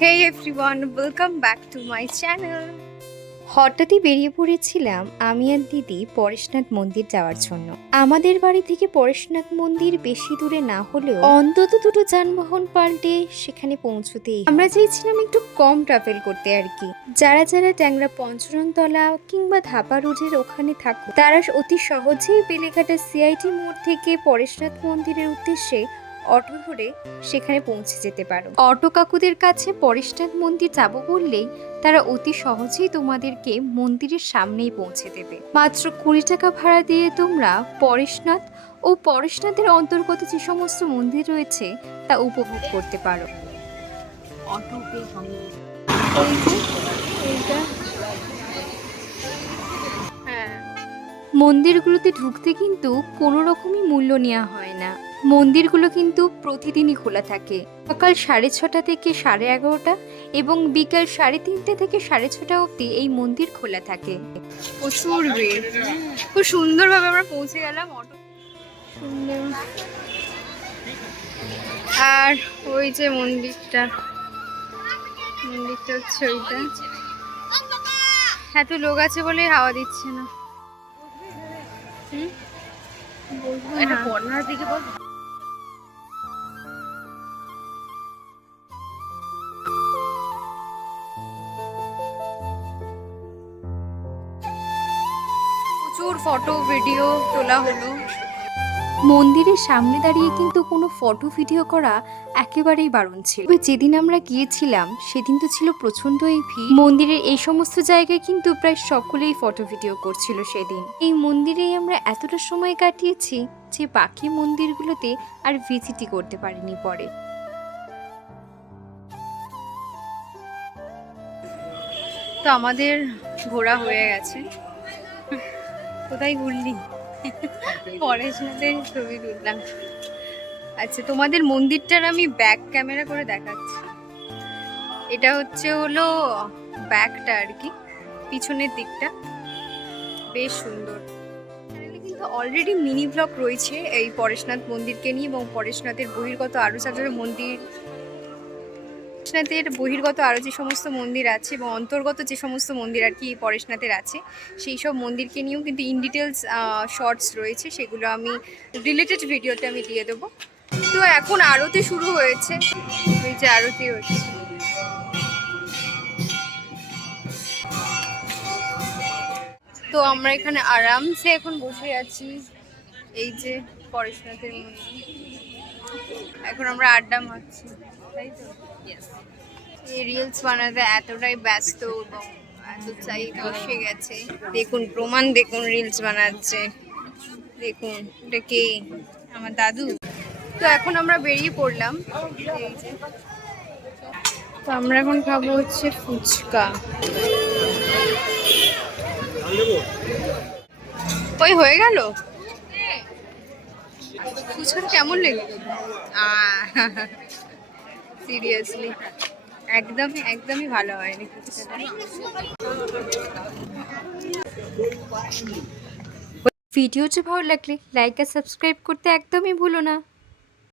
Hey everyone, welcome back to my channel. হঠাৎই বেরিয়ে পড়েছিলাম আমি আর দিদি পরেশনাথ মন্দির যাওয়ার জন্য। আমাদের বাড়ি থেকে পরেশনাথ মন্দির বেশি দূরে না হলেও অন্তত দুটো যানবাহন পাল্টে সেখানে পৌঁছতেই আমরা চেয়েছিলাম একটু কম ট্রাভেল করতে আর কি। যারা যারা ট্যাংরা পঞ্চরণতলা কিংবা ধাপা রোডের ওখানে থাকো তারা অতি সহজেই বেলেঘাটা সিআইটি মোড় থেকে পরেশনাথ মন্দিরের উদ্দেশ্যে অটো ধরে সেখানে পৌঁছে যেতে পারো। অটো কাকুদের কাছে পরেশনাথ মন্দির যাব বললেই তারা অতি সহজেই তোমাদেরকে মন্দিরের সামনেই পৌঁছে দেবে। মাত্র কুড়ি টাকা ভাড়া দিয়ে তোমরা পরেশনাথ ও পরেশনাথের অন্তর্গত যে সমস্ত মন্দির রয়েছে তা উপভোগ করতে পারো। হ্যাঁ। মন্দিরগুলোতে ঢুকতে কিন্তু কোনো রকমই মূল্য নেওয়া হয় না। মন্দিরগুলো কিন্তু প্রতিদিনই খোলা থাকে। সকাল সাড়ে ছটা থেকে সাড়ে এগারোটা এবং বিকাল সাড়ে তিনটে থেকে সাড়ে ছটা অবধি এই মন্দির খোলা থাকে। প্রচুর খুব সুন্দরভাবে আমরা পৌঁছে গেলাম আর ওই যে মন্দিরটা। মন্দিরটা হচ্ছে ওইটা। এত লোক আছে বলে হাওয়া দিচ্ছে না। দিকে বল। ফটো ভিডিও তোলা হলো। মন্দিরের সামনে দাঁড়িয়ে কিন্তু কোনো ফটো ভিডিও করা একেবারেই বারণ ছিল। তবে যেদিন আমরা গিয়েছিলাম সেদিন তো ছিল প্রচণ্ডই ভিড়। মন্দিরের এই সমস্ত জায়গায় কিন্তু প্রায় সকলেই ফটো ভিডিও করছিল সেদিন। এই মন্দিরেই আমরা এতটা সময় কাটিয়েছি যে বাকি মন্দিরগুলোতে আর ভিজিটই করতে পারিনি পরে। তো আমাদের ঘোরা হয়ে গেছে। কোথায় ঘুরলি? পরের ছবি তুললাম। আচ্ছা তোমাদের মন্দিরটার আমি ব্যাক ক্যামেরা করে দেখাচ্ছি। এটা হচ্ছে হলো ব্যাকটা আর কি, পিছনের দিকটা। বেশ সুন্দর। কিন্তু অলরেডি মিনি ব্লগ রয়েছে এই পরেশনাথ মন্দিরকে নিয়ে এবং পরেশনাথের বহির্গত আরও চারটে মন্দির পরেশনাথের বহির্গত আরও যে সমস্ত মন্দির আছে এবং অন্তর্গত যে সমস্ত মন্দির আর কি পরেশনাথের আছে, সেই সব মন্দিরকে নিয়েও কিন্তু ইন ডিটেলস শর্টস রয়েছে, সেগুলো আমি রিলেটেড ভিডিওতে আমি দিয়ে দেবো। তো এখন আরতি শুরু হয়েছে। ওই যে আরতি হচ্ছে। তো আমরা এখানে আরামসে এখন বসে আছি। এই যে পরেশনাথের মন্দির এখন আমরা আড্ডা মারছি তাই তো? এই রিলস বানাতে এতটাই ব্যস্ত এবং এত চাই বসে গেছে। দেখুন প্রমাণ দেখুন রিলস বানাচ্ছে। দেখুন এটা কে? আমার দাদু। তো এখন আমরা বেরিয়ে পড়লাম। এই যে। তো আমরা এখন খাব হচ্ছে ফুচকা। ওই হয়ে গেল? ফুচকাটা কেমন লেগে? সিরিয়াসলি একদমই একদমই ভালো হয়নি ভিডিওটি ভালো লাগলে লাইক আর সাবস্ক্রাইব করতে একদমই ভুলো না।